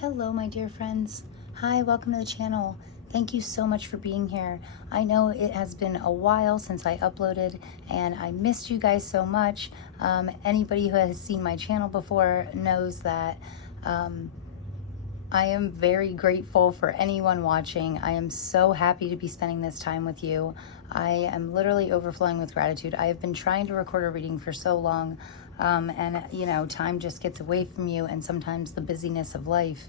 Hello, my dear friends. Hi, welcome to the channel. Thank you so much for being here. I know it has been a while since I uploaded and I missed you guys so much. Anybody who has seen my channel before knows that I am very grateful for anyone watching. I am so happy to be spending this time with you. I am literally overflowing with gratitude. I have been trying to record a reading for so long, and you know, time just gets away from you, and sometimes the busyness of life.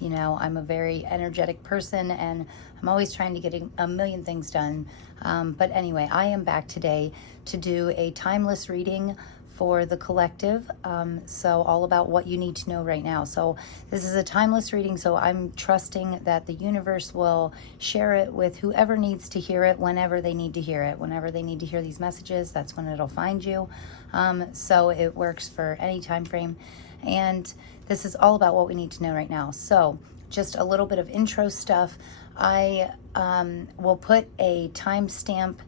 You know, I'm a very energetic person and I'm always trying to get a million things done. But anyway, I am back today to do a timeless reading for the collective. So all about what you need to know right now. So this is a timeless reading, so I'm trusting that the universe will share it with whoever needs to hear it, whenever they need to hear it. Whenever they need to hear these messages, that's when it'll find you. So it works for any time frame. And this is all about what we need to know right now. So just a little bit of intro stuff. I will put a timestamp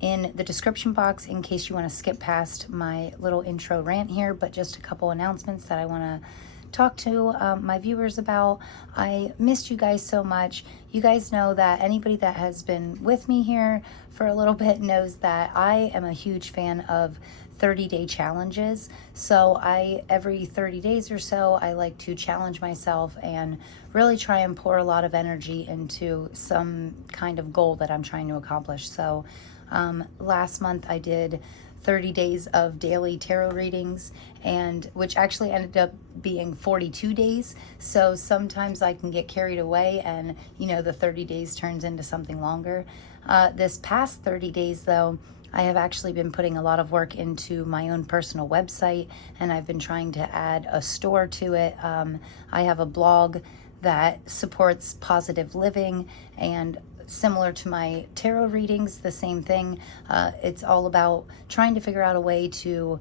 in the description box in case you want to skip past my little intro rant here, but just a couple announcements that I want to talk to my viewers about. I missed you guys so much. You guys know that anybody that has been with me here for a little bit knows that I am a huge fan of 30-day challenges. So every 30 days or so, I like to challenge myself and really try and pour a lot of energy into some kind of goal that I'm trying to accomplish. So last month I did 30 days of daily tarot readings, and which actually ended up being 42 days. So sometimes I can get carried away and, you know, the 30 days turns into something longer. This past 30 days though, I have actually been putting a lot of work into my own personal website, and I've been trying to add a store to it. I have a blog that supports positive living, and similar to my tarot readings, the same thing. It's all about trying to figure out a way to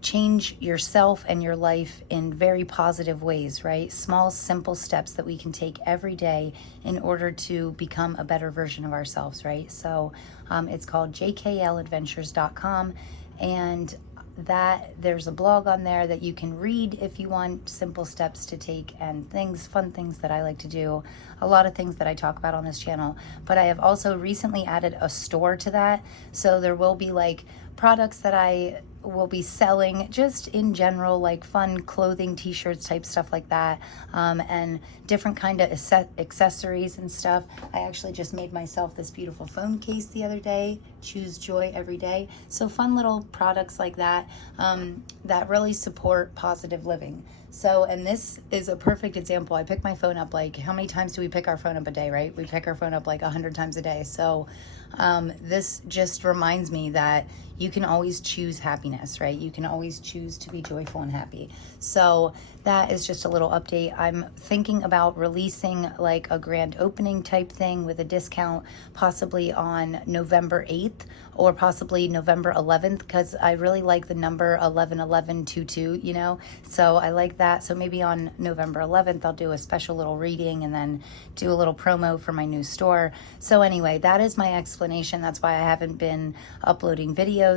change yourself and your life in very positive ways, right? Small, simple steps that we can take every day in order to become a better version of ourselves, right? So it's called Jkl-Adventures.com, and that there's a blog on there that you can read if you want simple steps to take and fun things that I like to do, a lot of things that I talk about on this channel. But I have also recently added a store to that, so there will be like products that I will be selling just in general, like fun clothing, t-shirts type stuff like that, and different kind of accessories and stuff. I actually just made myself this beautiful phone case the other day. Choose joy every day. So fun little products like that, that really support positive living. So, and this is a perfect example. I pick my phone up, like, how many times do we pick our phone up a day, right? We pick our phone up like 100 times a day. So this just reminds me that you can always choose happiness, right? You can always choose to be joyful and happy. So that is just a little update. I'm thinking about releasing like a grand opening type thing with a discount, possibly on November 8th or possibly November 11th, because I really like the number 111122, you know? So I like that. So maybe on November 11th, I'll do a special little reading and then do a little promo for my new store. So anyway, that is my explanation. That's why I haven't been uploading videos,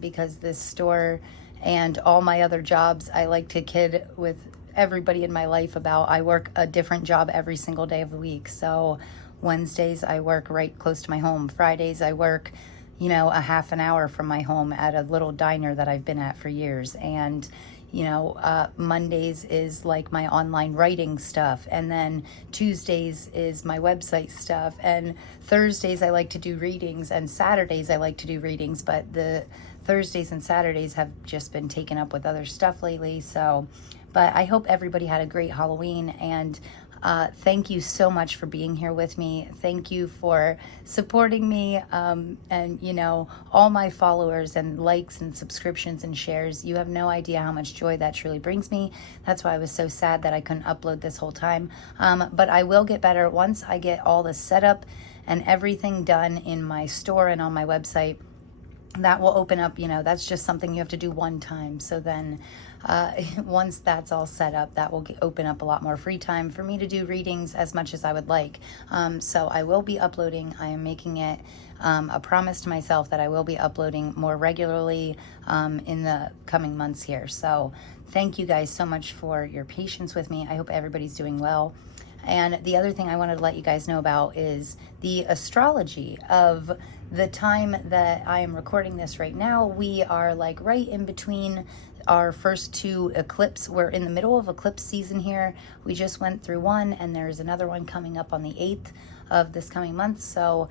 because this store and all my other jobs, I like to kid with everybody in my life about I work a different job every single day of the week. So Wednesdays I work right close to my home. Fridays I work, you know, a half an hour from my home at a little diner that I've been at for years. And you know, Mondays is like my online writing stuff, and then Tuesdays is my website stuff, and Thursdays I like to do readings, and Saturdays I like to do readings, but the Thursdays and Saturdays have just been taken up with other stuff lately. So, but I hope everybody had a great Halloween, and thank you so much for being here with me. Thank you for supporting me, and you know, all my followers and likes and subscriptions and shares. You have no idea how much joy that truly brings me. That's why I was so sad that I couldn't upload this whole time. But I will get better once I get all the setup and everything done in my store and on my website. that will open up, that's just something you have to do one time. So then once that's all set up, that will open up a lot more free time for me to do readings as much as I would like. So I will be uploading. I am making it a promise to myself that I will be uploading more regularly in the coming months here. So thank you guys so much for your patience with me. I hope everybody's doing well. And the other thing I wanted to let you guys know about is the astrology of the time that I am recording this right now. We are like right in between our first two eclipses. We're in the middle of eclipse season here. We just went through one, and there's another one coming up on the 8th of this coming month. So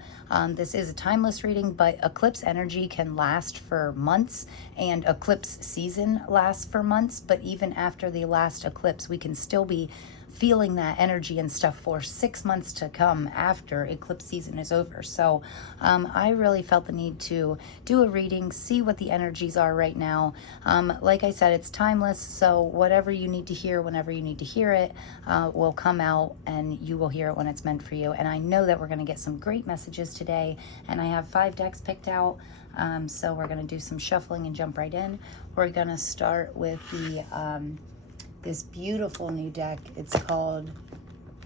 this is a timeless reading, but eclipse energy can last for months, and eclipse season lasts for months. But even after the last eclipse, we can still be feeling that energy and stuff for 6 months to come after eclipse season is over. So I really felt the need to do a reading, see what the energies are right now. Like I said, it's timeless, so whatever you need to hear whenever you need to hear it will come out, and you will hear it when it's meant for you. And I know that we're going to get some great messages today, and I have 5 decks picked out. So we're going to do some shuffling and jump right in. We're going to start with the this beautiful new deck. It's called,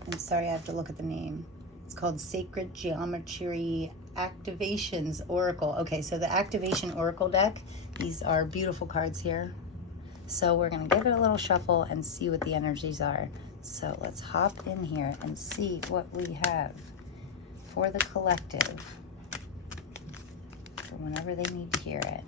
I'm sorry, I have to look at the name. It's called Sacred Geometry Activations Oracle. Okay, so the Activation Oracle deck, these are beautiful cards here. So we're going to give it a little shuffle and see what the energies are. So let's hop in here and see what we have for the collective for whenever they need to hear it.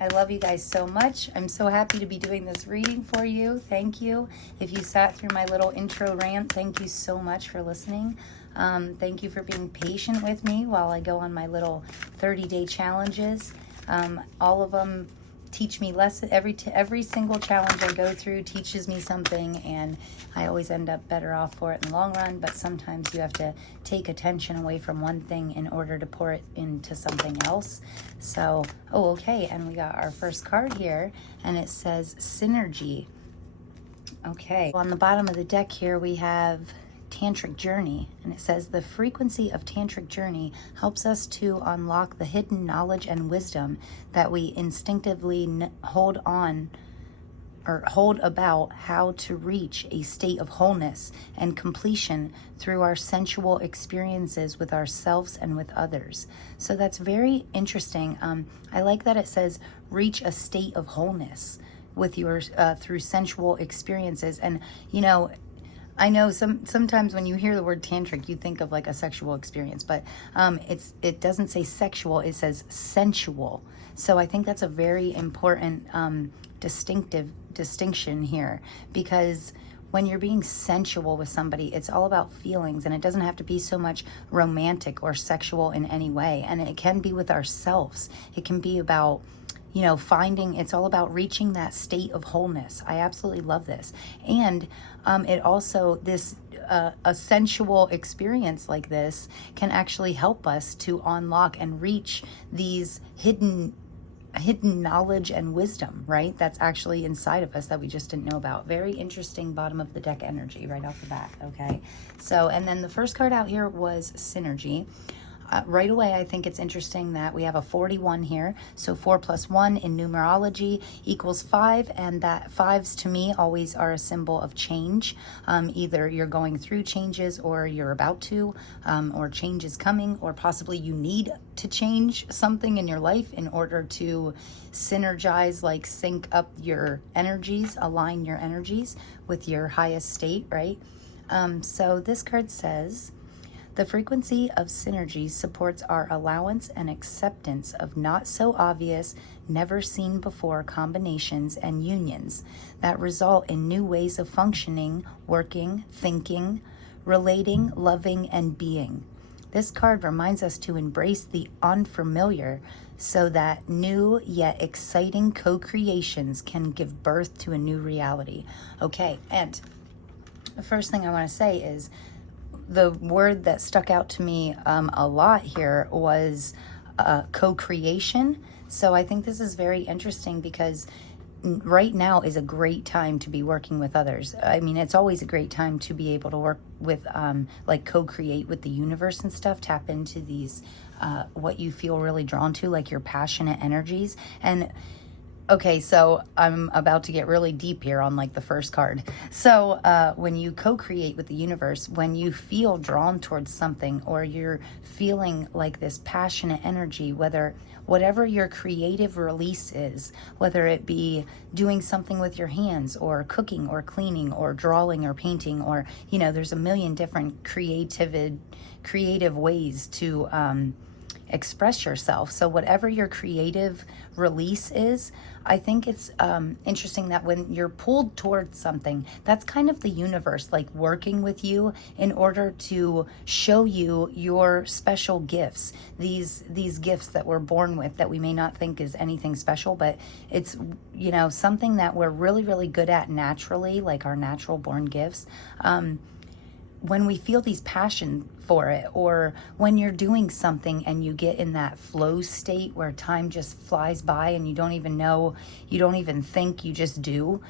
I love you guys so much. I'm so happy to be doing this reading for you. Thank you. If you sat through my little intro rant, thank you so much for listening. Thank you for being patient with me while I go on my little 30-day challenges. All of them teach me lessons. Every single challenge I go through teaches me something, and I always end up better off for it in the long run. But sometimes you have to take attention away from one thing in order to pour it into something else. So, okay, and we got our first card here, and it says Synergy. Okay, on the bottom of the deck here we have Tantric Journey, and it says the frequency of Tantric Journey helps us to unlock the hidden knowledge and wisdom that we instinctively hold about how to reach a state of wholeness and completion through our sensual experiences with ourselves and with others. So that's very interesting. I like that it says reach a state of wholeness with your through sensual experiences. And I know sometimes when you hear the word tantric, you think of like a sexual experience, but it doesn't say sexual, it says sensual. So I think that's a very important distinction here, because when you're being sensual with somebody, it's all about feelings, and it doesn't have to be so much romantic or sexual in any way. And it can be with ourselves. It can be about it's all about reaching that state of wholeness. I absolutely love this. And it also, a sensual experience like this can actually help us to unlock and reach these hidden knowledge and wisdom, right? That's actually inside of us that we just didn't know about. Very interesting bottom of the deck energy right off the bat, okay? So, and then the first card out here was Synergy. Right away, I think it's interesting that we have a 41 here. So 4 plus 1 in numerology equals 5, and that 5s to me always are a symbol of change. Either you're going through changes, or you're about to, or change is coming, or possibly you need to change something in your life in order to synergize, like sync up your energies, align your energies with your highest state, right? So this card says, the frequency of synergy supports our allowance and acceptance of not so obvious, never seen before combinations and unions that result in new ways of functioning, working, thinking, relating, loving, and being. This card reminds us to embrace the unfamiliar so that new yet exciting co-creations can give birth to a new reality. Okay, and the first thing I want to say is, the word that stuck out to me a lot here was co-creation. So I think this is very interesting, because right now is a great time to be working with others. I mean, it's always a great time to be able to work with, like co-create with the universe and stuff, tap into these, what you feel really drawn to, like your passionate energies. And okay, so I'm about to get really deep here on like the first card. So when you co-create with the universe, when you feel drawn towards something, or you're feeling like this passionate energy, whatever your creative release is, whether it be doing something with your hands, or cooking, or cleaning, or drawing, or painting, or, you know, there's a million different creative ways to express yourself. So whatever your creative release is, I think it's interesting that when you're pulled towards something, that's kind of the universe like working with you in order to show you your special gifts, these gifts that we're born with that we may not think is anything special, but it's, you know, something that we're really, really good at naturally, like our natural born gifts. When we feel these passion for it, or when you're doing something and you get in that flow state where time just flies by and you don't even know, you don't even think, you just do,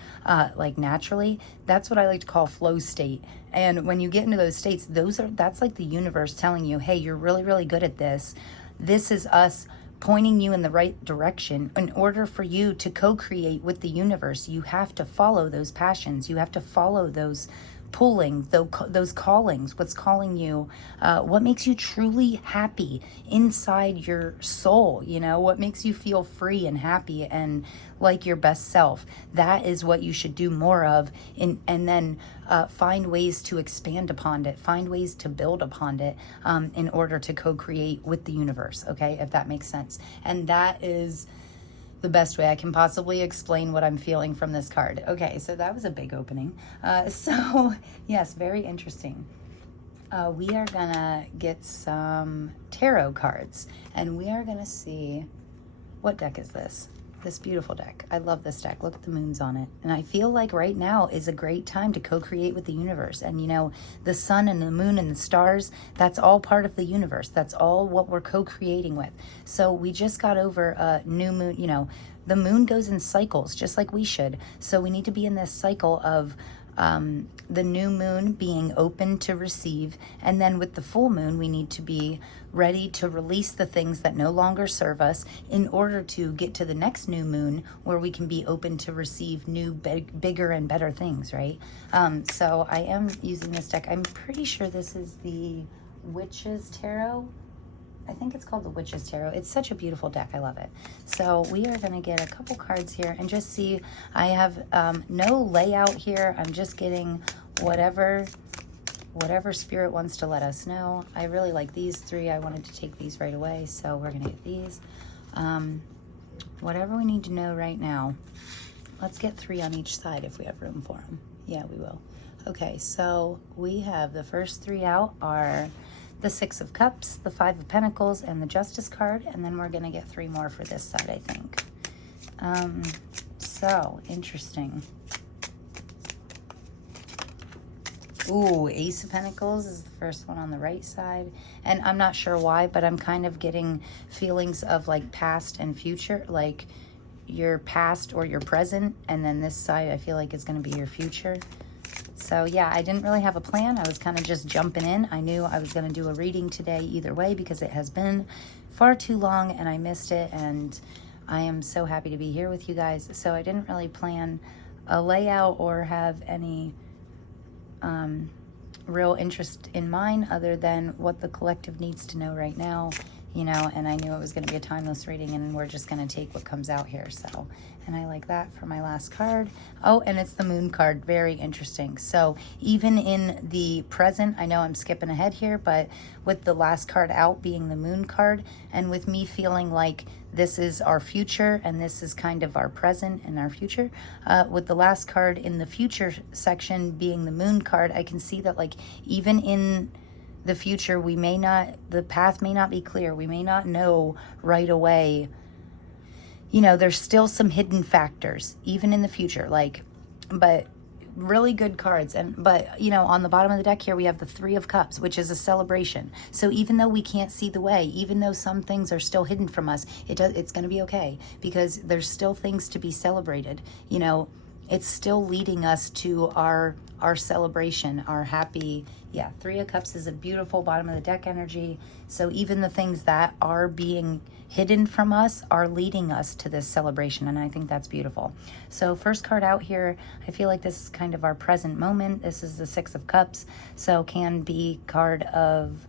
like naturally, that's what I like to call flow state. And when you get into those states, that's like the universe telling you, hey, you're really, really good at this. This is us pointing you in the right direction. In order for you to co-create with the universe, you have to follow those passions. You have to follow those pulling, those callings, what's calling you, what makes you truly happy inside your soul, you know, what makes you feel free and happy and like your best self. That is what you should do more of, and then find ways to expand upon it, find ways to build upon it, in order to co-create with the universe, okay, if that makes sense. And that is the best way I can possibly explain what I'm feeling from this card. Okay, so that was a big opening. So yes, very interesting. We are gonna get some tarot cards, and we are gonna see, what deck is this? This beautiful deck. I love this deck. Look at the moons on it. And I feel like right now is a great time to co-create with the universe. And you know, the sun and the moon and the stars, that's all part of the universe. That's all what we're co-creating with. So we just got over a new moon. You know, the moon goes in cycles just like we should. So we need to be in this cycle of the new moon being open to receive, and then with the full moon we need to be ready to release the things that no longer serve us in order to get to the next new moon where we can be open to receive new, bigger and better things, right? So I am using this deck. I'm pretty sure this is the Witch's Tarot. I think it's called the Witch's Tarot. It's such a beautiful deck. I love it. So we are going to get a couple cards here and just see. I have no layout here. I'm just getting whatever spirit wants to let us know. I really like these three. I wanted to take these right away, so we're going to get these. Whatever we need to know right now. Let's get 3 on each side if we have room for them. Yeah, we will. Okay, so we have the first 3 out are the 6 of Cups, the 5 of Pentacles, and the Justice card, and then we're going to get 3 more for this side, I think. So, interesting. Ooh, Ace of Pentacles is the first one on the right side, and I'm not sure why, but I'm kind of getting feelings of like past and future, like your past or your present, and then this side I feel like is going to be your future. So yeah, I didn't really have a plan. I was kind of just jumping in. I knew I was going to do a reading today either way because it has been far too long and I missed it, and I am so happy to be here with you guys. So I didn't really plan a layout or have any real interest in mine other than what the collective needs to know right now, you know, and I knew it was going to be a timeless reading, and we're just going to take what comes out here. So, and I like that for my last card. Oh, and it's the Moon card. Very interesting. So even in the present, I know I'm skipping ahead here, but with the last card out being the Moon card, and with me feeling like this is our future and this is kind of our present and our future, with the last card in the future section being the Moon card, I can see that like even in the future, the path may not be clear. We may not know right away. You know, there's still some hidden factors, even in the future, like, but really good cards. But you know, on the bottom of the deck here, we have the Three of Cups, which is a celebration. So even though we can't see the way, even though some things are still hidden from us, it's going to be okay, because there's still things to be celebrated. You know, it's still leading us to our celebration, our happy. Yeah, Three of Cups is a beautiful bottom of the deck energy. So even the things that are being hidden from us are leading us to this celebration, and I think that's beautiful. So first card out here, I feel like this is kind of our present moment. This is the Six of Cups, so can be card of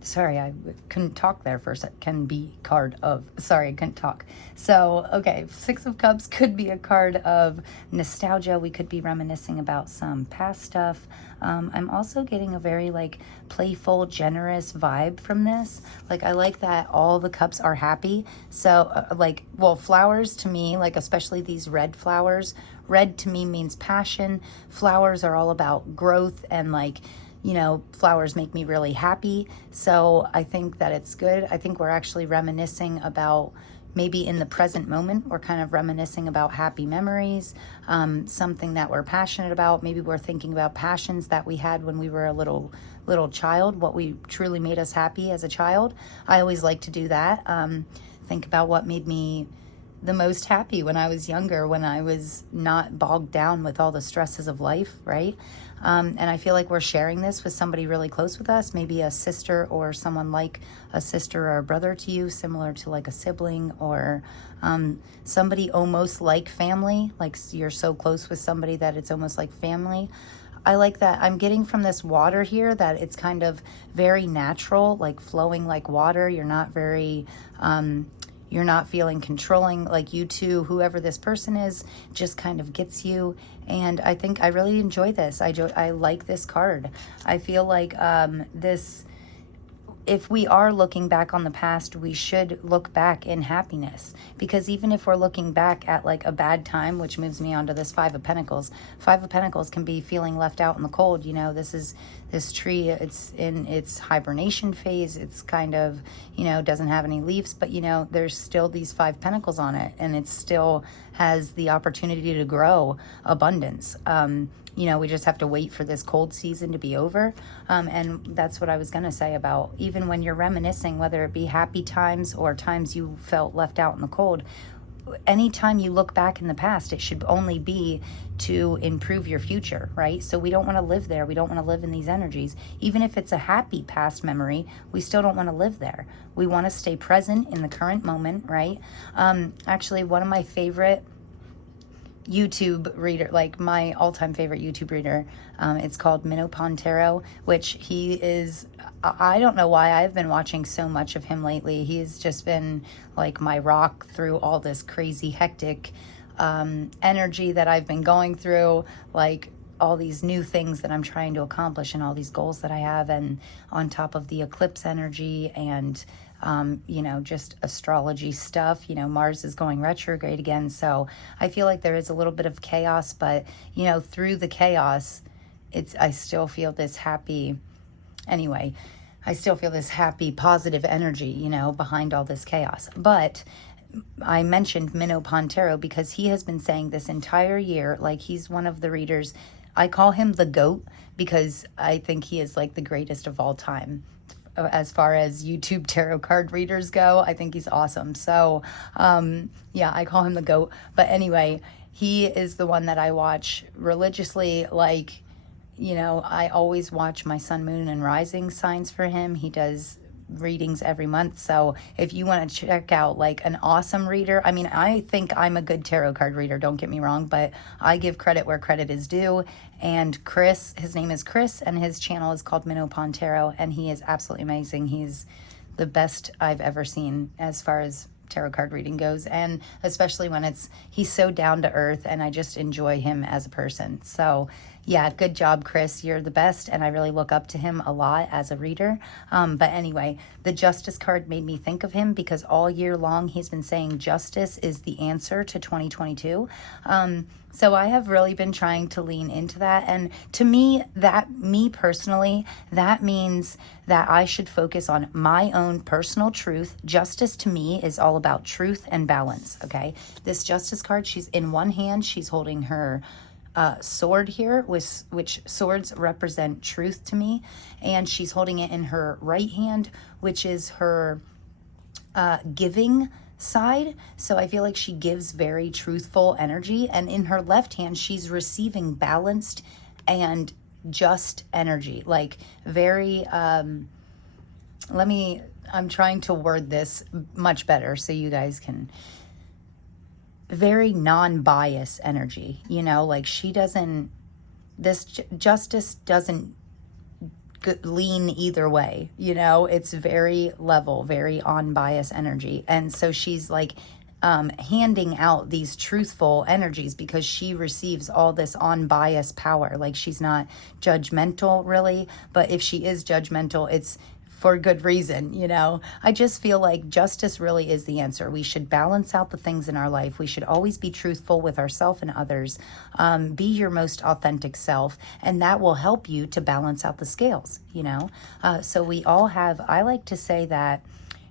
sorry, I couldn't talk there for a sec. Can be card of, sorry, I couldn't talk. So, okay, Six of Cups could be a card of nostalgia. We could be reminiscing about some past stuff. I'm also getting a very like playful, generous vibe from this. Like, I like that all the cups are happy. So like, well, flowers to me, like especially these red flowers, red to me means passion. Flowers are all about growth, and like, you know, flowers make me really happy. So I think that it's good. I think we're actually reminiscing about, maybe in the present moment, we're kind of reminiscing about happy memories, something that we're passionate about. Maybe we're thinking about passions that we had when we were a little child, what we truly made us happy as a child. I always like to do that. Think about what made me the most happy when I was younger, when I was not bogged down with all the stresses of life, right? And I feel like we're sharing this with somebody really close with us, maybe a sister or someone like a sister or a brother to you, similar to like a sibling, or somebody almost like family, like you're so close with somebody that it's almost like family. I like that. I'm getting from this water here that it's kind of very natural, like flowing like water. You're not very... you're not feeling controlling, like you two, whoever this person is, just kind of gets you. And I think I really enjoy this. I like this card. I feel like this, if we are looking back on the past, we should look back in happiness, because even if we're looking back at like a bad time, which moves me on to this Five of Pentacles. Five of Pentacles can be feeling left out in the cold. You know, this tree, it's in its hibernation phase. It's kind of, you know, doesn't have any leaves, but you know, there's still these Five Pentacles on it, and it still has the opportunity to grow abundance. You know, we just have to wait for this cold season to be over. And that's what I was going to say about even when you're reminiscing, whether it be happy times or times you felt left out in the cold, anytime you look back in the past, it should only be to improve your future, right? So we don't want to live there. We don't want to live in these energies. Even if it's a happy past memory, we still don't want to live there. We want to stay present in the current moment, right? Actually, one of my favorite YouTube reader, like my all-time favorite YouTube reader, it's called Minnow Pontero, which he is, I don't know why I've been watching so much of him lately. He's just been like my rock through all this crazy hectic energy that I've been going through, like all these new things that I'm trying to accomplish and all these goals that I have, and on top of the eclipse energy and you know, just astrology stuff. You know, Mars is going retrograde again, so I feel like there is a little bit of chaos, but you know, through the chaos, I still feel this happy, anyway, I still feel this happy, positive energy, you know, behind all this chaos. But I mentioned Minnow Pontero because he has been saying this entire year, like he's one of the readers. I call him the GOAT because I think he is like the greatest of all time. As far as YouTube tarot card readers go, I think he's awesome. So, yeah, I call him the GOAT. But anyway, he is the one that I watch religiously. Like, you know, I always watch my sun, moon, and rising signs for him. He does readings every month. So if you want to check out like an awesome reader, I mean, I think I'm a good tarot card reader, don't get me wrong, but I give credit where credit is due. And Chris, his name is Chris, and his channel is called Minnow Pontero, and he is absolutely amazing. He's the best I've ever seen as far as tarot card reading goes, and especially when he's so down to earth, and I just enjoy him as a person. So yeah, good job, Chris. You're the best, and I really look up to him a lot as a reader. But anyway, the Justice card made me think of him because all year long he's been saying justice is the answer to 2022. So I have really been trying to lean into that. And to me personally, that means that I should focus on my own personal truth. Justice to me is all about truth and balance, okay? This Justice card, she's in one hand, she's holding her sword here, which swords represent truth to me, and she's holding it in her right hand, which is her giving side. So I feel like she gives very truthful energy, and in her left hand she's receiving balanced and just energy, like very I'm trying to word this much better so you guys can, very non-biased energy, you know, like she doesn't, this Justice doesn't lean either way, you know, it's very level, very unbiased energy. And so she's like handing out these truthful energies because she receives all this unbiased power. Like she's not judgmental really, but if she is judgmental, it's for good reason, you know. I just feel like justice really is the answer. We should balance out the things in our life. We should always be truthful with ourselves and others. Be your most authentic self, and that will help you to balance out the scales, you know. So we all have, I like to say that,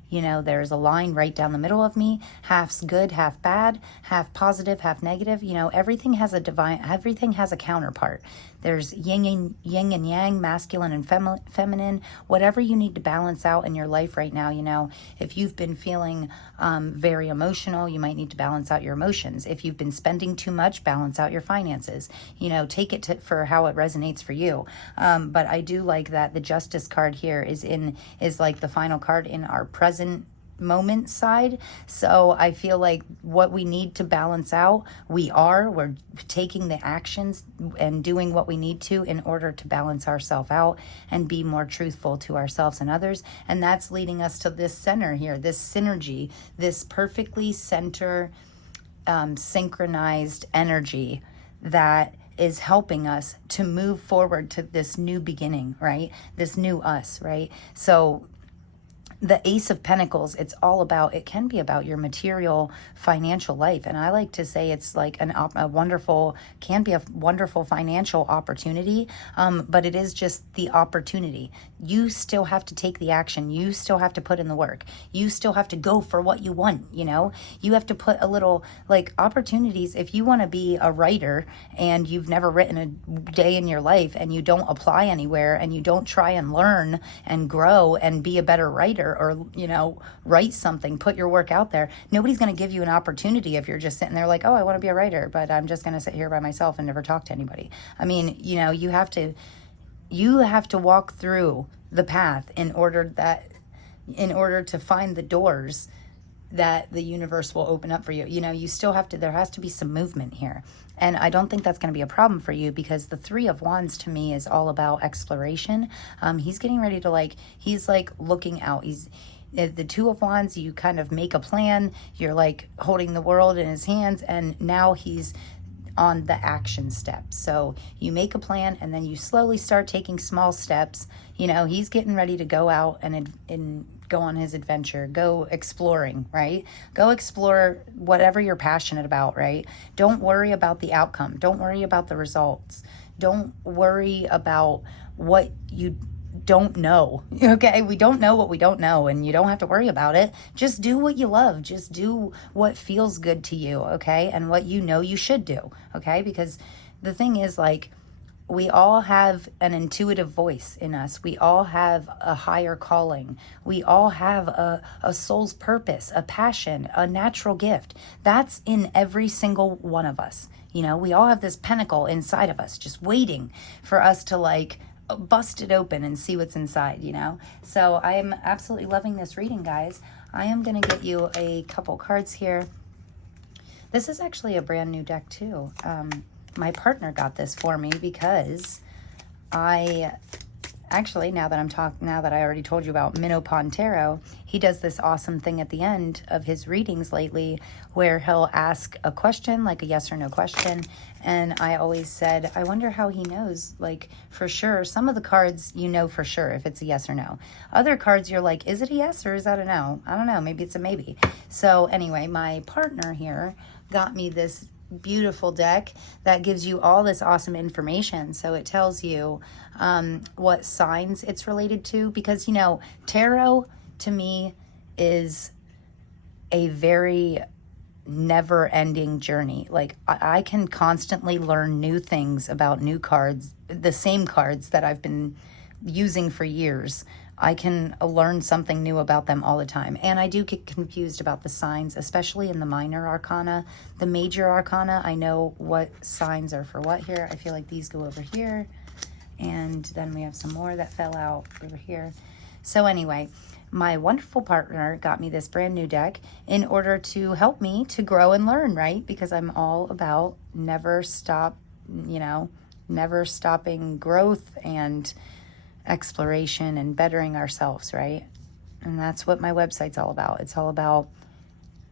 you know, there's a line right down the middle of me, half's good, half bad, half positive, half negative. You know, everything has a counterpart. There's yin and yang, masculine and feminine, whatever you need to balance out in your life right now. You know, if you've been feeling very emotional, you might need to balance out your emotions. If you've been spending too much, balance out your finances. You know, take it for how it resonates for you. But I do like that the Justice card here is like the final card in our present moment side. So I feel like what we need to balance out, we're taking the actions and doing what we need to in order to balance ourselves out and be more truthful to ourselves and others. And that's leading us to this center here, this synergy, this perfectly synchronized energy that is helping us to move forward to this new beginning, right? This new us, right? So the Ace of Pentacles, it can be about your material financial life. And I like to say it's like can be a wonderful financial opportunity, but it is just the opportunity. You still have to take the action. You still have to put in the work. You still have to go for what you want, you know? You have to put a little, like, opportunities. If you want to be a writer and you've never written a day in your life and you don't apply anywhere and you don't try and learn and grow and be a better writer, or, you know, write something, put your work out there, nobody's going to give you an opportunity if you're just sitting there like, oh, I want to be a writer, but I'm just going to sit here by myself and never talk to anybody. I mean, you know, you have to walk through the path in order to find the doors that the universe will open up for you. You know, there has to be some movement here. And I don't think that's going to be a problem for you, because the Three of Wands to me is all about exploration. He's getting ready to he's looking out. The Two of Wands, you kind of make a plan. You're like holding the world in his hands, and now he's on the action steps. So you make a plan and then you slowly start taking small steps. You know, he's getting ready to go out and go on his adventure, go exploring, right? Go explore whatever you're passionate about, right? Don't worry about the outcome. Don't worry about the results. Don't worry about what you don't know, okay? We don't know what we don't know, and you don't have to worry about it. Just do what you love. Just do what feels good to you, okay? And what you know you should do, okay? Because the thing is, like, we all have an intuitive voice in us. We all have a higher calling. We all have a soul's purpose, a passion, a natural gift. That's in every single one of us. You know, we all have this pinnacle inside of us just waiting for us to bust it open and see what's inside, you know? So I am absolutely loving this reading, guys. I am going to get you a couple cards here. This is actually a brand new deck too. My partner got this for me because now that I already told you about Minopon Tarot, he does this awesome thing at the end of his readings lately where he'll ask a question, like a yes or no question. And I always said, I wonder how he knows, like, for sure. Some of the cards, you know for sure if it's a yes or no. Other cards, you're like, is it a yes or is that a no? I don't know. Maybe it's a maybe. So anyway, my partner here got me this beautiful deck that gives you all this awesome information. So it tells you what signs it's related to, because, you know, tarot to me is a very never-ending journey. Like I can constantly learn new things about new cards, the same cards that I've been using for years. I can learn something new about them all the time. And I do get confused about the signs, especially in the minor arcana. The major arcana, I know what signs are for what here. I feel like these go over here. And then we have some more that fell out over here. So anyway, my wonderful partner got me this brand new deck in order to help me to grow and learn, right? Because I'm all about never stopping growth and exploration and bettering ourselves, right? And that's what my website's all about. It's all about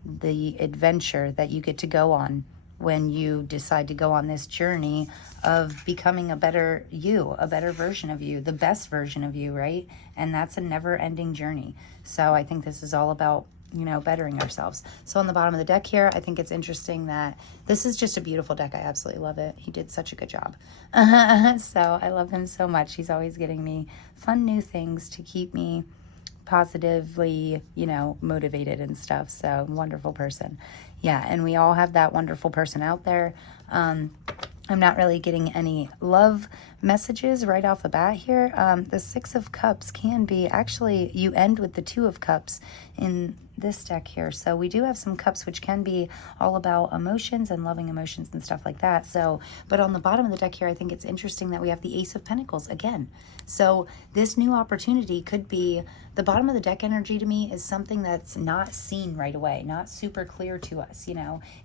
the adventure that you get to go on when you decide to go on this journey of becoming a better you, a better version of you, the best version of you, right? And that's a never-ending journey. So I think this is all about, bettering ourselves. So on the bottom of the deck here, I think it's interesting that this is just a beautiful deck. I absolutely love it. He did such a good job. So I love him so much. He's always getting me fun new things to keep me positively, motivated and stuff. So wonderful person. Yeah, and we all have that wonderful person out there. I'm not really getting any love messages right off the bat here. The Six of Cups can be, actually, you end with the Two of Cups in this deck here. So we do have some cups, which can be all about emotions and loving emotions and stuff like that. So, but on the bottom of the deck here, I think it's interesting that we have the Ace of Pentacles again. So this new opportunity could be, the bottom of the deck energy to me is something that's not seen right away, not super clear to us.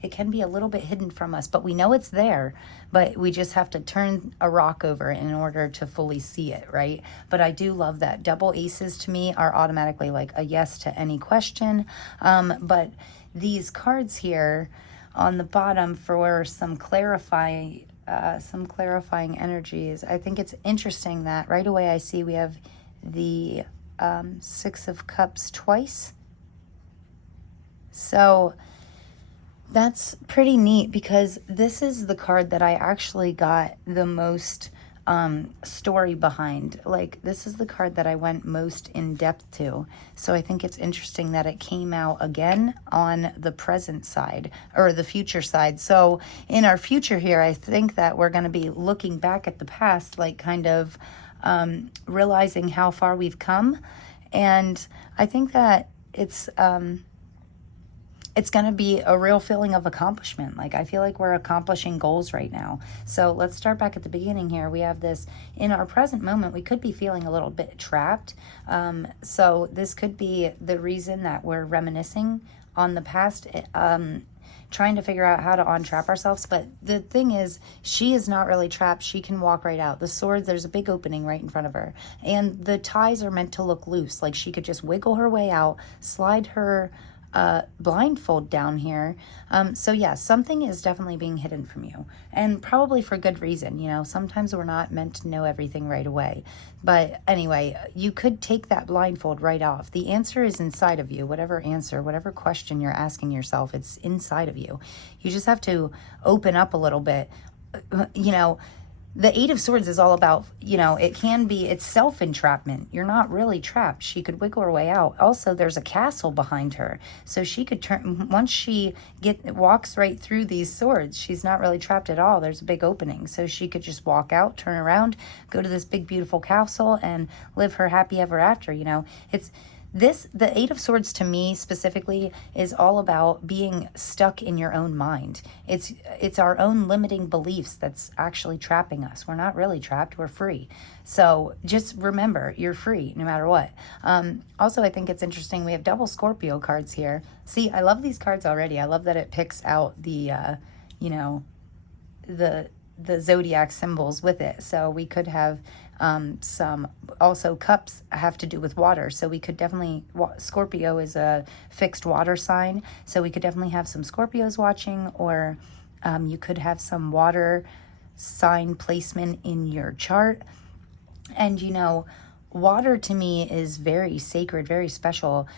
It can be a little bit hidden from us, but we know it's there, but we just have to turn a rock over in order to fully see it, right? But I do love that double aces to me are automatically like a yes to any question. But these cards here on the bottom for some clarifying energies, I think it's interesting that right away I see we have the Six of Cups twice. So that's pretty neat because this is the card that I actually got the most story behind. Like, this is the card that I went most in depth to. So I think it's interesting that it came out again on the present side or the future side. So in our future here, I think that we're going to be looking back at the past, like kind of realizing how far we've come. And I think that it's going to be a real feeling of accomplishment. Like, I feel like we're accomplishing goals right now. So let's start back at the beginning here. We have this in our present moment. We could be feeling a little bit trapped. So this could be the reason that we're reminiscing on the past, trying to figure out how to untrap ourselves. But the thing is, she is not really trapped. She can walk right out. The sword, there's a big opening right in front of her. And the ties are meant to look loose. Like, she could just wiggle her way out, slide her blindfold down here. So yeah, something is definitely being hidden from you, and probably for good reason. Sometimes we're not meant to know everything right away. But anyway, you could take that blindfold right off. The answer is inside of you. Whatever answer, whatever question you're asking yourself, it's inside of you. You just have to open up a little bit. The Eight of Swords is all about, it's self-entrapment. You're not really trapped. She could wiggle her way out. Also, there's a castle behind her. So she could turn, once she walks right through these swords, she's not really trapped at all. There's a big opening. So she could just walk out, turn around, go to this big, beautiful castle and live her happy ever after. The Eight of Swords to me specifically is all about being stuck in your own mind. It's our own limiting beliefs that's actually trapping us. We're not really trapped. We're free. So just remember, you're free no matter what. Also, I think it's interesting. We have double Scorpio cards here. See, I love these cards already. I love that it picks out the zodiac symbols with it. So we could have some, also cups have to do with water. So we could definitely, Scorpio is a fixed water sign. So we could definitely have some Scorpios watching, or you could have some water sign placement in your chart. And water to me is very sacred, very special.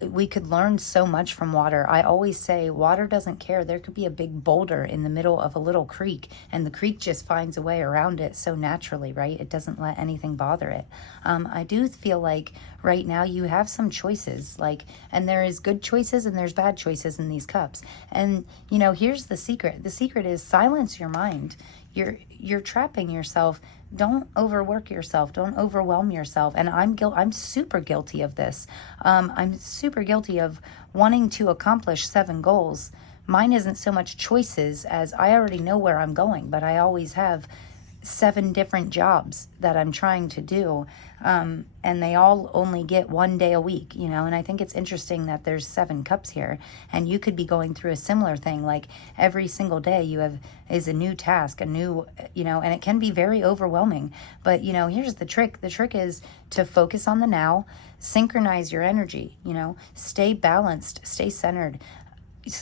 we could learn so much from water. I always say water doesn't care. There could be a big boulder in the middle of a little creek, and the creek just finds a way around it so naturally, right? It doesn't let anything bother it. I do feel like right now you have some choices, like, and there is good choices and there's bad choices in these cups. And, you know, here's the secret. The secret is silence your mind. You're trapping yourself. Don't overwork yourself. Don't overwhelm yourself. And I'm super guilty of this. I'm super guilty of wanting to accomplish 7 goals. Mine isn't so much choices as I already know where I'm going, but I always have 7 different jobs that I'm trying to do. And they all only get 1 day a week, you know, and I think it's interesting that there's 7 cups here, and you could be going through a similar thing. Like every single day is a new task, a new, you know, and it can be very overwhelming. But, you know, here's the trick. The trick is to focus on the now, synchronize your energy, you know, stay balanced, stay centered.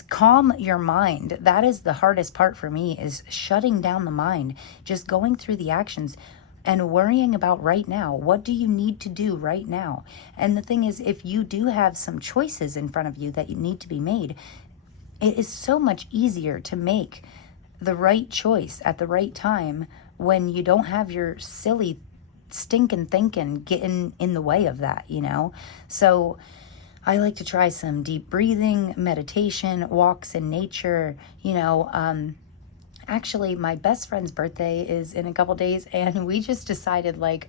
Calm your mind. That is the hardest part for me, is shutting down the mind, just going through the actions and worrying about right now. What do you need to do right now? And the thing is, if you do have some choices in front of you that you need to be made, it is so much easier to make the right choice at the right time when you don't have your silly stinking thinking getting in the way of that, you know? So I like to try some deep breathing, meditation, walks in nature. You know, actually, my best friend's birthday is in a couple days, and we just decided like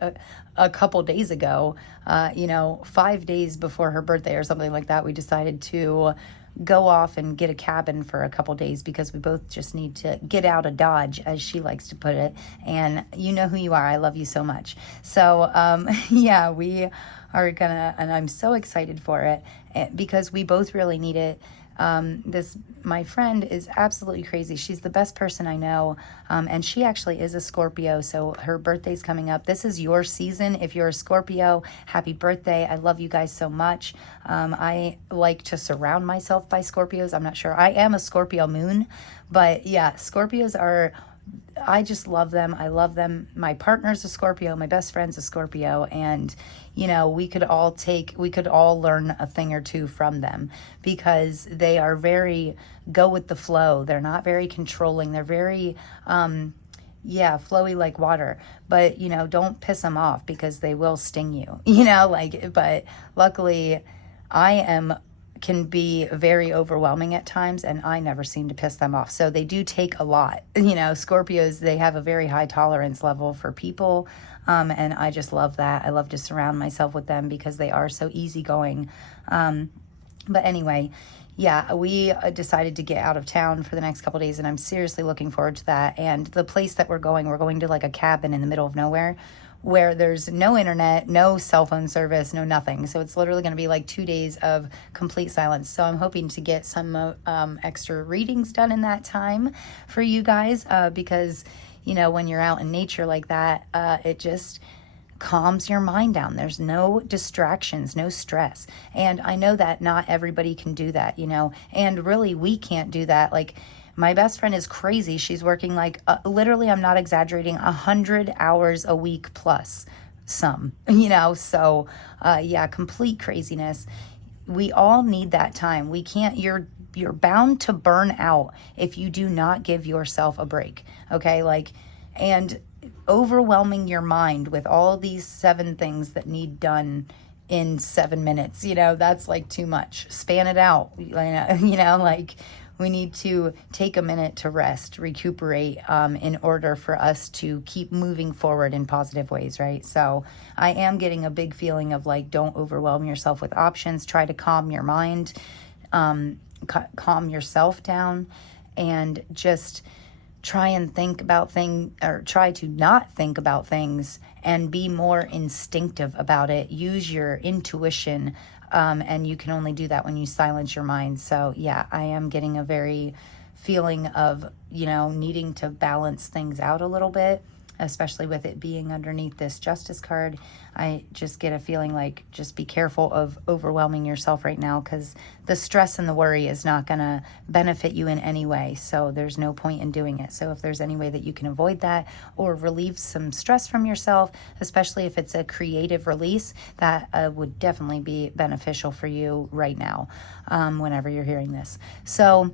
a couple days ago, you know, 5 days before her birthday or something like that, we decided to go off and get a cabin for a couple days because we both just need to get out of Dodge, as she likes to put it. And you know who you are. I love you so much. So, yeah, we are gonna, and I'm so excited for it because we both really need it. My friend is absolutely crazy. She's the best person I know. And she actually is a Scorpio. So her birthday's coming up. This is your season. If you're a Scorpio, happy birthday. I love you guys so much. I like to surround myself by Scorpios. I'm not sure. I am a Scorpio moon, but yeah, Scorpios are, I just love them. I love them. My partner's a Scorpio. My best friend's a Scorpio. And, you know, we could all learn a thing or two from them because they are very go with the flow. They're not very controlling. They're very, flowy like water. But, you know, don't piss them off because they will sting you, you know, like, but luckily can be very overwhelming at times, and I never seem to piss them off. So they do take a lot. You know, Scorpios, they have a very high tolerance level for people, and I just love that. I love to surround myself with them because they are so easygoing. But anyway, yeah, we decided to get out of town for the next couple days, and I'm seriously looking forward to that. And the place that we're going to like a cabin in the middle of nowhere, where there's no internet, no cell phone service, no nothing. So it's literally going to be like 2 days of complete silence. So I'm hoping to get some extra readings done in that time for you guys because, you know, when you're out in nature like that, it just calms your mind down. There's no distractions, no stress. And I know that not everybody can do that, you know, and really we can't do that. Like, my best friend is crazy. She's working like literally, I'm not exaggerating, 100 hours a week plus some, you know? So yeah, complete craziness. We all need that time. We can't, you're bound to burn out if you do not give yourself a break. Okay. Like, and overwhelming your mind with all these 7 things that need done in 7 minutes, you know, that's like too much. Span it out, you know, like, we need to take a minute to rest, recuperate, in order for us to keep moving forward in positive ways, right? So I am getting a big feeling of like, don't overwhelm yourself with options. Try to calm your mind, calm yourself down, and just try and think about try to not think about things and be more instinctive about it. Use your intuition. And you can only do that when you silence your mind. So yeah, I am getting a very feeling of, you know, needing to balance things out a little bit. especially with it being underneath this Justice card. I just get a feeling like just be careful of overwhelming yourself right now, because the stress and the worry is not going to benefit you in any way. So there's no point in doing it. So if there's any way that you can avoid that or relieve some stress from yourself, especially if it's a creative release, that would definitely be beneficial for you right now, whenever you're hearing this. So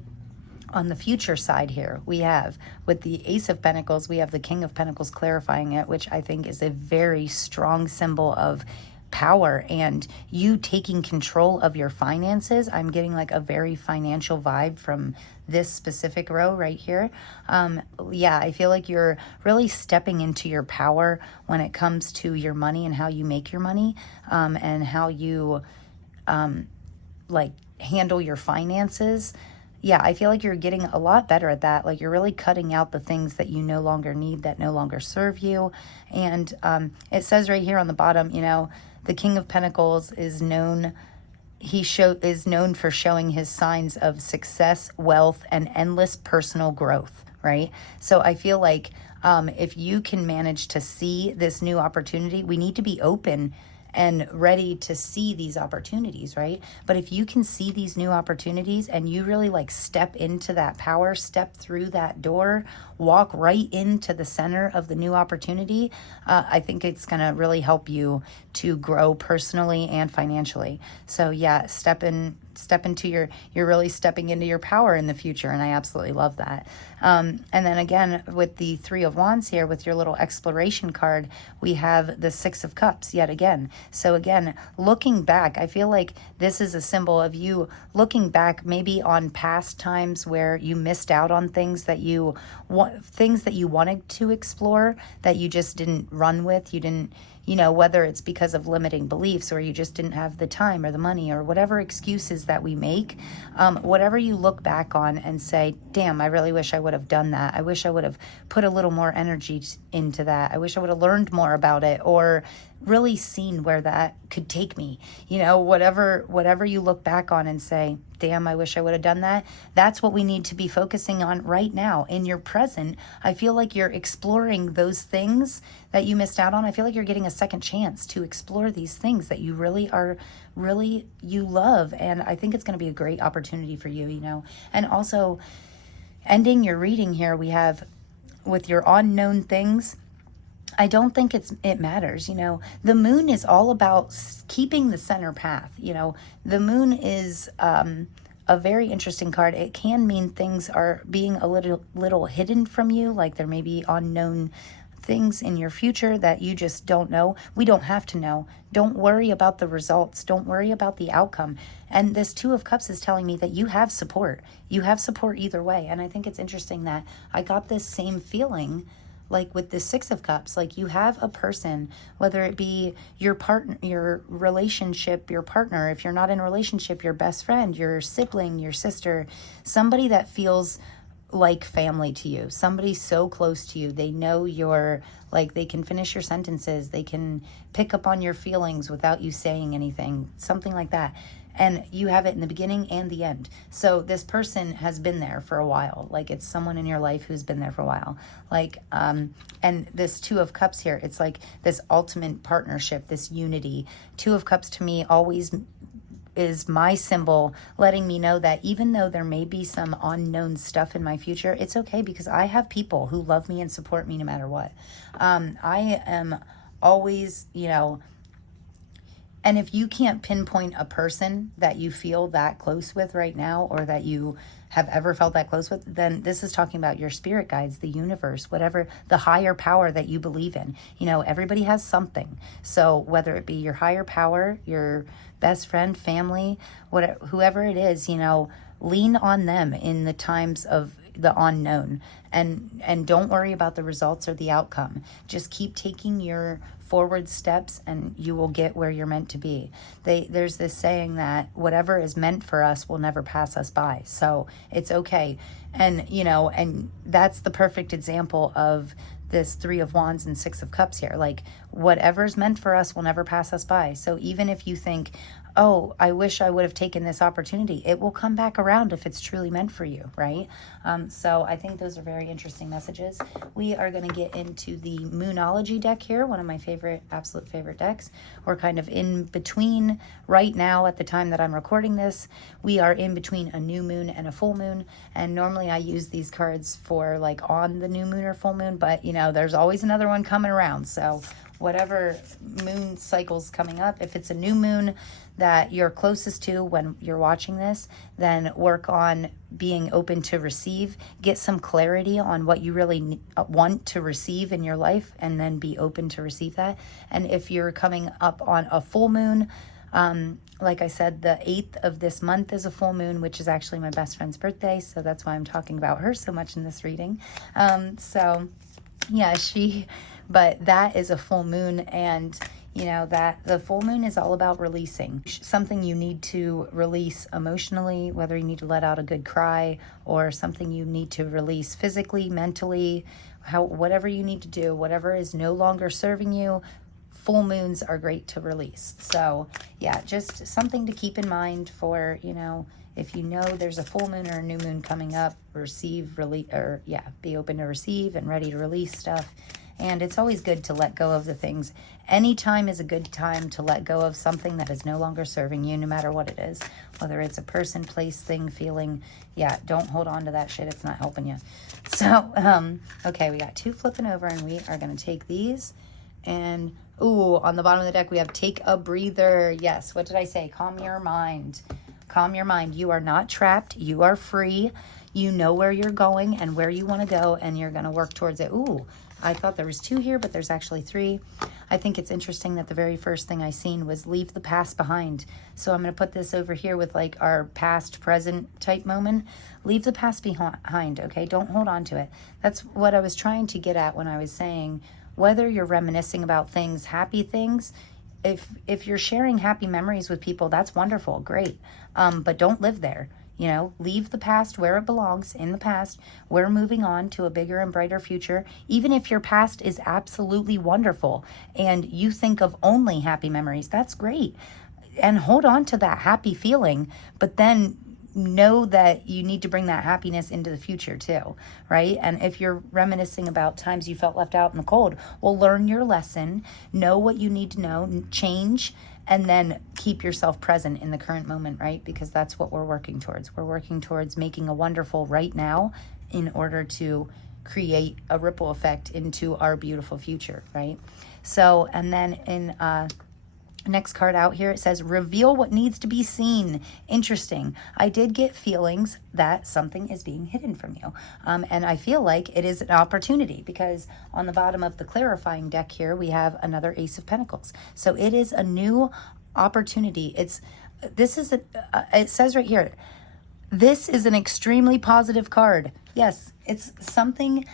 on the future side here, we have, with the Ace of Pentacles, we have the King of Pentacles clarifying it, which I think is a very strong symbol of power and you taking control of your finances. I'm getting like a very financial vibe from this specific row right here. Yeah, I feel like you're really stepping into your power when it comes to your money and how you make your money, and how you like handle your finances. Yeah, I feel like you're getting a lot better at that. Like you're really cutting out the things that you no longer need, that no longer serve you. And it says right here on the bottom, you know, the King of Pentacles is known, is known for showing his signs of success, wealth, and endless personal growth, right? So I feel like if you can manage to see this new opportunity, we need to be open and ready to see these opportunities, right? But if you can see these new opportunities and you really like step into that power, step through that door, walk right into the center of the new opportunity, I think it's gonna really help you to grow personally and financially. So yeah, you're really stepping into your power in the future, and I absolutely love that. And then again, with the Three of Wands here, with your little exploration card, we have the Six of Cups yet again. So again, looking back, I feel like this is a symbol of you looking back maybe on past times where you missed out on things that you wanted to explore that you just didn't run with. You didn't, you know, whether it's because of limiting beliefs or you just didn't have the time or the money or whatever excuses that we make, whatever you look back on and say, damn, I really wish I would have done that. I wish I would have put a little more energy into that. I wish I would have learned more about it, or really seen where that could take me. You know, whatever you look back on and say, damn, I wish I would have done that. That's what we need to be focusing on right now. In your present, I feel like you're exploring those things that you missed out on. I feel like you're getting a second chance to explore these things that you you love. And I think it's going to be a great opportunity for you, you know. And also, ending your reading here, we have with your unknown things, I don't think it matters. You know, the moon is all about keeping the center path. You know, the moon is a very interesting card. It can mean things are being a little hidden from you, like there may be unknown things in your future that you just don't know. We don't have to know. Don't worry about the results. Don't worry about the outcome. And this Two of Cups is telling me that you have support. You have support either way. And I think it's interesting that I got this same feeling like with the Six of Cups. Like you have a person, whether it be your partner, your relationship, your partner, if you're not in a relationship, your best friend, your sibling, your sister, somebody that feels like family to you, somebody so close to you. They know you're like, they can finish your sentences, they can pick up on your feelings without you saying anything, something like that. And you have it in the beginning and the end. So this person has been there for a while. Like it's someone in your life who's been there for a while. Like, and this Two of Cups here, it's like this ultimate partnership, this unity. Two of Cups to me always is my symbol, letting me know that even though there may be some unknown stuff in my future, it's okay because I have people who love me and support me no matter what. I am always, you know, and if you can't pinpoint a person that you feel that close with right now, or that you have ever felt that close with, then this is talking about your spirit guides, the universe, whatever, the higher power that you believe in. You know, everybody has something. So whether it be your higher power, your best friend, family, whoever it is, you know, lean on them in the times of the unknown, and don't worry about the results or the outcome. Just keep taking your forward steps and you will get where you're meant to be. There's this saying that whatever is meant for us will never pass us by. So it's okay. And, you know, and that's the perfect example of this Three of Wands and Six of Cups here. Like whatever's meant for us will never pass us by. So even if you think, oh, I wish I would have taken this opportunity. It will come back around if it's truly meant for you, right? So I think those are very interesting messages. We are going to get into the Moonology deck here, one of my absolute favorite decks. We're kind of in between right now at the time that I'm recording this. We are in between a new moon and a full moon. And normally I use these cards for like on the new moon or full moon, but you know, there's always another one coming around. So whatever moon cycle's coming up, if it's a new moon that you're closest to when you're watching this, then work on being open to receive. Get some clarity on what you really want to receive in your life, and then be open to receive that. And if you're coming up on a full moon, like I said, the 8th of this month is a full moon, which is actually my best friend's birthday, so that's why I'm talking about her so much in this reading. So yeah, but that is a full moon, and you know that the full moon is all about releasing something you need to release emotionally, whether you need to let out a good cry or something you need to release physically, mentally, whatever you need to do, whatever is no longer serving you. Full moons are great to release. So yeah, just something to keep in mind for, you know, if you know there's a full moon or a new moon coming up, be open to receive and ready to release stuff. And it's always good to let go of the things. Anytime is a good time to let go of something that is no longer serving you, no matter what it is. Whether it's a person, place, thing, feeling. Yeah, don't hold on to that shit. It's not helping you. So, okay, we got 2 flipping over, and we are going to take these. And, ooh, on the bottom of the deck, we have take a breather. Yes, what did I say? Calm your mind. Calm your mind. You are not trapped. You are free. You know where you're going and where you want to go, and you're going to work towards it. Ooh, I thought there was 2 here, but there's actually 3. I think it's interesting that the very first thing I seen was leave the past behind. So I'm going to put this over here with like our past, present type moment. Leave the past behind, okay? Don't hold on to it. That's what I was trying to get at when I was saying, whether you're reminiscing about things, happy things, if you're sharing happy memories with people, that's wonderful, great. But don't live there. You know, leave the past where it belongs, in the past. We're moving on to a bigger and brighter future. Even if your past is absolutely wonderful and you think of only happy memories, that's great. And hold on to that happy feeling, but then know that you need to bring that happiness into the future too, right? And if you're reminiscing about times you felt left out in the cold, well, learn your lesson, know what you need to know, change, and then keep yourself present in the current moment, right? Because that's what we're working towards. We're working towards making a wonderful right now in order to create a ripple effect into our beautiful future, right? So, and then in next card out here, it says, reveal what needs to be seen. Interesting. I did get feelings that something is being hidden from you. And I feel like it is an opportunity, because on the bottom of the clarifying deck here, we have another Ace of Pentacles. So it is a new opportunity. It says right here, this is an extremely positive card. Yes, it's something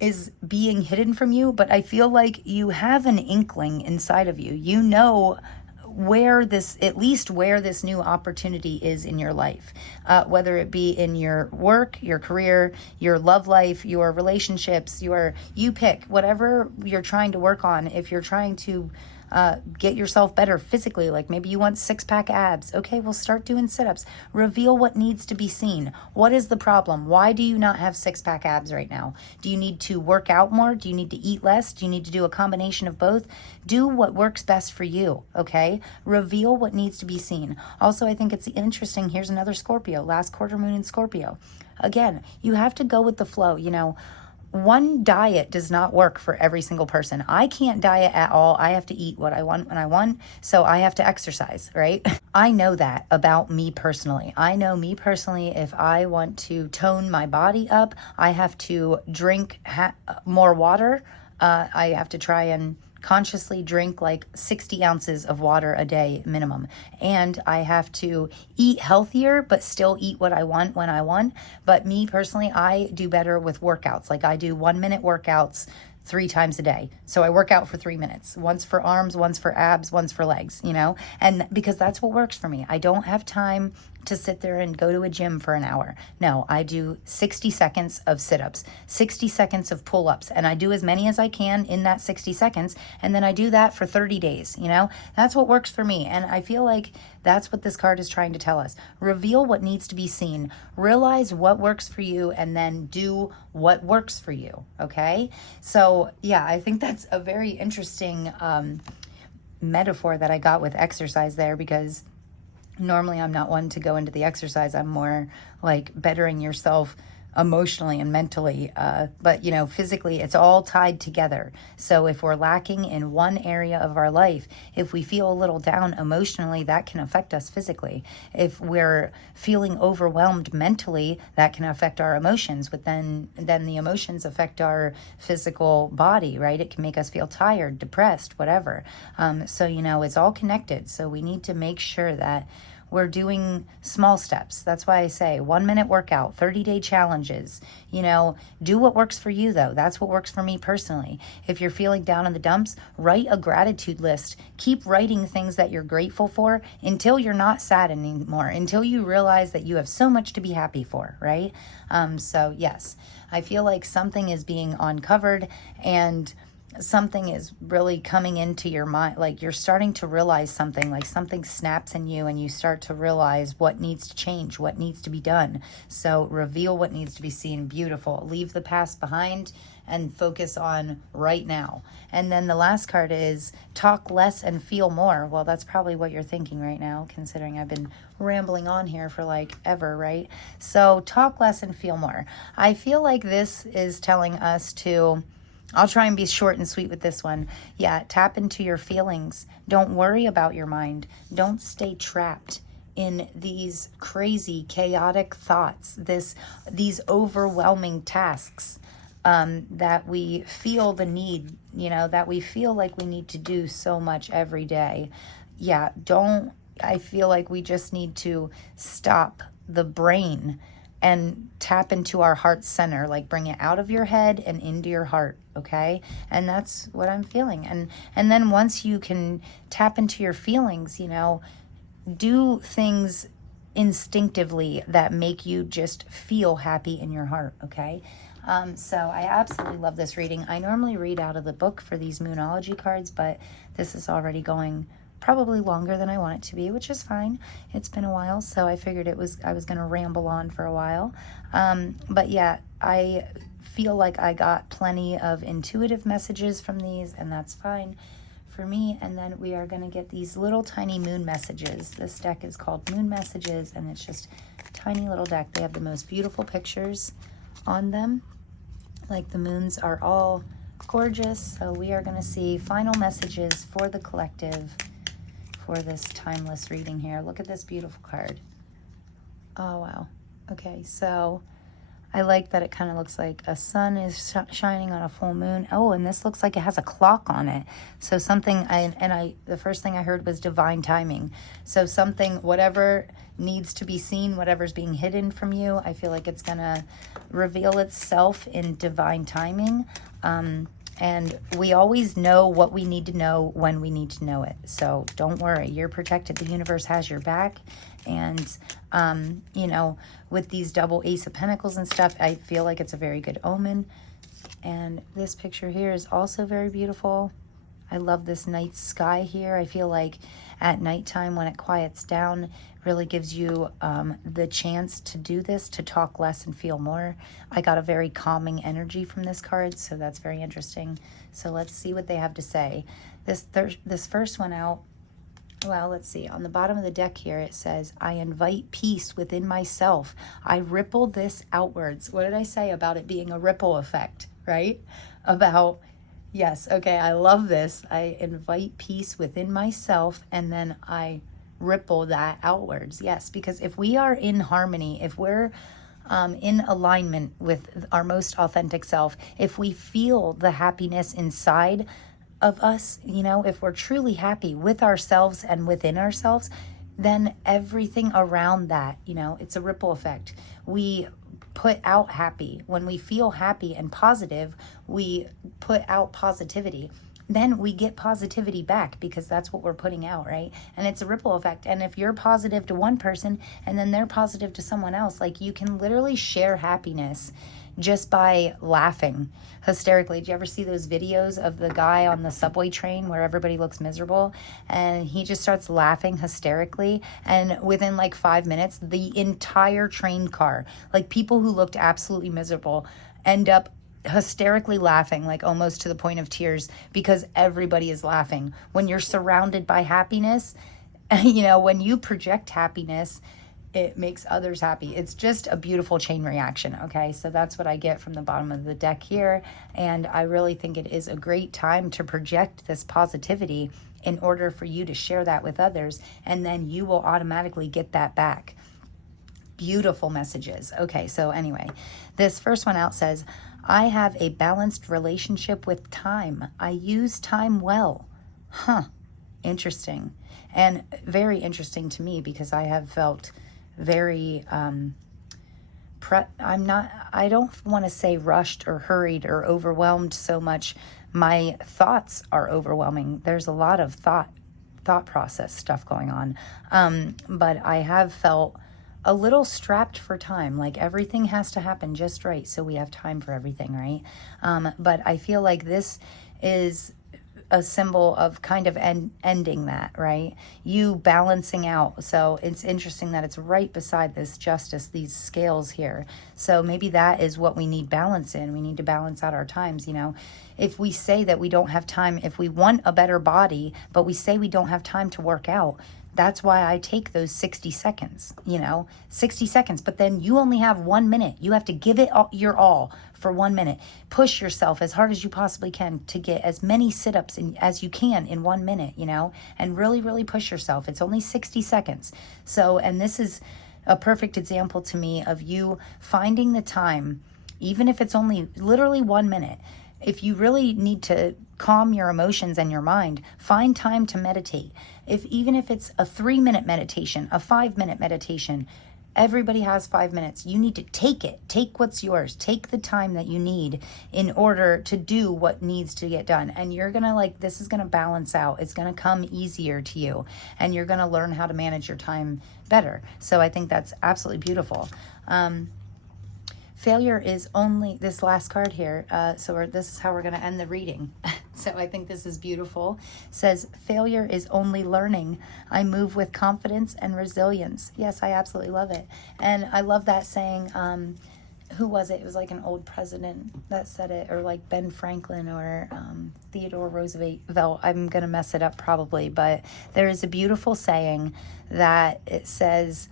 is being hidden from you, but I feel like you have an inkling inside of you. You know at least where this new opportunity is in your life, whether it be in your work, your career, your love life, your relationships, you pick whatever you're trying to work on. If you're trying to get yourself better physically, like maybe you want 6-pack abs. Okay, well, start doing sit-ups. Reveal what needs to be seen. What is the problem? Why do you not have 6-pack abs right now? Do you need to work out more? Do you need to eat less? Do you need to do a combination of both? Do what works best for you, okay? Reveal what needs to be seen. Also, I think it's interesting. Here's another Scorpio, last quarter moon in Scorpio. Again, you have to go with the flow, you know. One diet does not work for every single person. I can't diet at all. I have to eat what I want when I want, so I have to exercise, right? I know that about me personally. I know me personally, if I want to tone my body up, I have to drink more water. I have to try and consciously drink like 60 ounces of water a day minimum. And I have to eat healthier, but still eat what I want when I want. But me personally, I do better with workouts. Like I do 1-minute workouts 3 times a day. So I work out for 3 minutes, once for arms, once for abs, once for legs, you know, and because that's what works for me. I don't have time to sit there and go to a gym for an hour. No, I do 60 seconds of sit-ups, 60 seconds of pull-ups, and I do as many as I can in that 60 seconds, and then I do that for 30 days, you know? That's what works for me, and I feel like that's what this card is trying to tell us. Reveal what needs to be seen. Realize what works for you, and then do what works for you, okay? So, yeah, I think that's a very interesting metaphor that I got with exercise there, because normally I'm not one to go into the exercise. I'm more like bettering yourself emotionally and mentally. But, you know, physically, it's all tied together. So if we're lacking in one area of our life, if we feel a little down emotionally, that can affect us physically. If we're feeling overwhelmed mentally, that can affect our emotions. But then the emotions affect our physical body, right? It can make us feel tired, depressed, whatever. So, you know, it's all connected. So we need to make sure that we're doing small steps. That's why I say 1 minute workout, 30-day challenges. You know, do what works for you, though. That's what works for me personally. If you're feeling down in the dumps, write a gratitude list. Keep writing things that you're grateful for until you're not sad anymore, until you realize that you have so much to be happy for, right? So yes, I feel like something is being uncovered, and something is really coming into your mind. Like you're starting to realize something, like something snaps in you and you start to realize what needs to change, what needs to be done. So reveal what needs to be seen. Beautiful. Leave the past behind and focus on right now. And then the last card is talk less and feel more. Well, that's probably what you're thinking right now, considering I've been rambling on here for like ever, right? So talk less and feel more. I feel like this is telling us to, I'll try and be short and sweet with this one. Yeah, tap into your feelings. Don't worry about your mind. Don't stay trapped in these crazy, chaotic thoughts, these overwhelming tasks that we feel the need, you know, that we feel like we need to do so much every day. Yeah, I feel like we just need to stop the brain and tap into our heart center, like bring it out of your head and into your heart, okay? And that's what I'm feeling. And then once you can tap into your feelings, you know, do things instinctively that make you just feel happy in your heart, okay? So I absolutely love this reading. I normally read out of the book for these Moonology cards, but this is already going probably longer than I want it to be, which is fine. It's been a while, so I figured I was going to ramble on for a while. But yeah, I feel like I got plenty of intuitive messages from these, and that's fine for me. And then we are going to get these little tiny moon messages. This deck is called Moon Messages, and it's just a tiny little deck. They have the most beautiful pictures on them. Like the moons are all gorgeous. So we are going to see final messages for the collective for this timeless reading here. Look at this beautiful card. Oh, wow. Okay, so I like that it kind of looks like a sun is shining on a full moon. Oh, and this looks like it has a clock on it. So something, the first thing I heard was divine timing. So something, whatever needs to be seen, whatever's being hidden from you, I feel like it's going to reveal itself in divine timing. And we always know what we need to know when we need to know it. So don't worry, you're protected. The universe has your back. And, you know, with these double Ace of Pentacles and stuff, I feel like it's a very good omen. And this picture here is also very beautiful. I love this night sky here. I feel like at nighttime when it quiets down, really gives you the chance to do this, to talk less and feel more. I got a very calming energy from this card, so that's very interesting. So let's see what they have to say. This first one out, well, let's see. On the bottom of the deck here, it says, I invite peace within myself. I ripple this outwards. What did I say about it being a ripple effect, right? About, yes, okay, I love this. I invite peace within myself, and then I ripple that outwards. Yes, because if we are in harmony, if we're in alignment with our most authentic self, if we feel the happiness inside of us, you know, if we're truly happy with ourselves and within ourselves, then everything around that, you know, it's a ripple effect. We put out happy. When we feel happy and positive, we put out positivity. then we get positivity back because that's what we're putting out, right? And it's a ripple effect. And if you're positive to one person and then they're positive to someone else, like you can literally share happiness just by laughing hysterically. Do you ever see those videos of the guy on the subway train where everybody looks miserable and he just starts laughing hysterically, and within like 5 minutes the entire train car, like people who looked absolutely miserable, end up hysterically laughing, like almost to the point of tears, because everybody is laughing. When you're surrounded by happiness, when you project happiness, it makes others happy. It's just a beautiful chain reaction, okay? So that's what I get from the bottom of the deck here, and I really think it is a great time to project this positivity in order for you to share that with others, and then you will automatically get that back. Beautiful messages. Okay, so anyway, this first one out says, I have a balanced relationship with time. I use time well. Interesting. And very interesting to me because I have felt very I don't want to say rushed or hurried or overwhelmed so much. My thoughts are overwhelming. There's a lot of thought process stuff going on, but I have felt a little strapped for time. Like everything has to happen just right so we have time for everything, right? But I feel like this is a symbol of kind of ending that, right? You balancing out. So it's interesting that it's right beside this justice, these scales here. So maybe that is what we need balance in. We need to balance out our times, If we say that we don't have time, if we want a better body, but we say we don't have time to work out, that's why I take those 60 seconds, 60 seconds. But then you only have 1 minute. You have to give it your all for 1 minute. Push yourself as hard as you possibly can to get as many sit-ups as you can in 1 minute, and really, really push yourself. It's only 60 seconds. So, and this is a perfect example to me of you finding the time, even if it's only literally 1 minute. If you really need to calm your emotions and your mind, find time to meditate. Even if it's a 3-minute meditation, a 5-minute meditation, everybody has 5 minutes. You need to take it. Take what's yours. Take the time that you need in order to do what needs to get done. And you're going to this is going to balance out. It's going to come easier to you, and you're going to learn how to manage your time better. So I think that's absolutely beautiful. Failure is only, this last card here, this is how we're going to end the reading. So I think this is beautiful. It says, failure is only learning. I move with confidence and resilience. Yes, I absolutely love it. And I love that saying. Who was it? It was like an old president that said it, or like Ben Franklin or Theodore Roosevelt. I'm going to mess it up probably, but there is a beautiful saying that it says,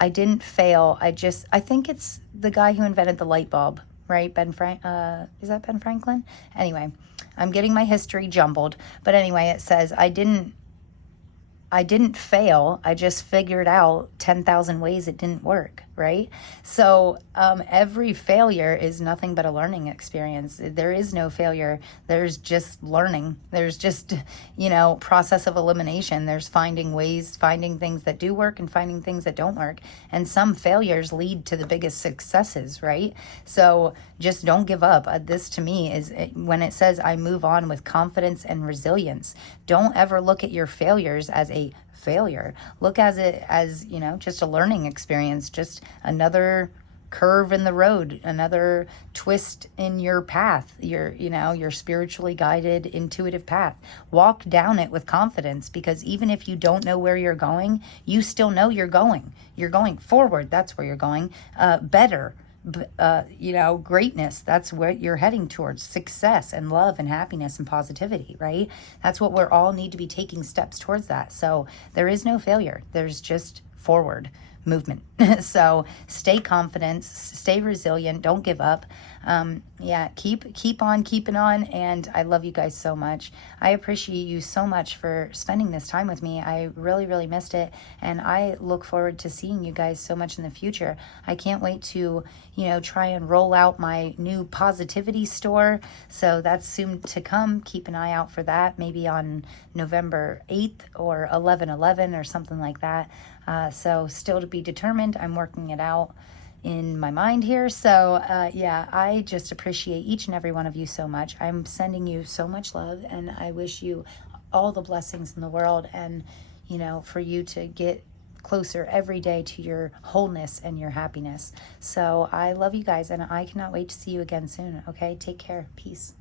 I didn't fail. I think it's the guy who invented the light bulb, right? Is that Ben Franklin? Anyway, I'm getting my history jumbled. But anyway, it says, I didn't fail. I just figured out 10,000 ways it didn't work, right? So every failure is nothing but a learning experience. There is no failure. There's just learning. There's just, process of elimination. There's finding things that do work and finding things that don't work. And some failures lead to the biggest successes, right? So just don't give up. This to me is when it says I move on with confidence and resilience. Don't ever look at your failures as a failure. Look at it as, just a learning experience, just another curve in the road, another twist in your path, your spiritually guided, intuitive path. Walk down it with confidence, because even if you don't know where you're going, you still know you're going. You're going forward. That's where you're going. Better. Greatness, that's what you're heading towards. Success and love and happiness and positivity, right? That's what we're all need to be taking steps towards that. So there is no failure. There's just forward movement. So stay confident, stay resilient, don't give up. Keep on keeping on, and I love you guys so much. I appreciate you so much for spending this time with me. I really, really missed it, and I look forward to seeing you guys so much in the future. I can't wait to, try and roll out my new positivity store. So that's soon to come. Keep an eye out for that, maybe on November 8th or 11/11 or something like that. So still to be determined. I'm working it out. in my mind here. So yeah, I just appreciate each and every one of you so much. I'm sending you so much love, and I wish you all the blessings in the world, and you know, for you to get closer every day to your wholeness and your happiness. So I love you guys, and I cannot wait to see you again soon. Okay, take care. Peace.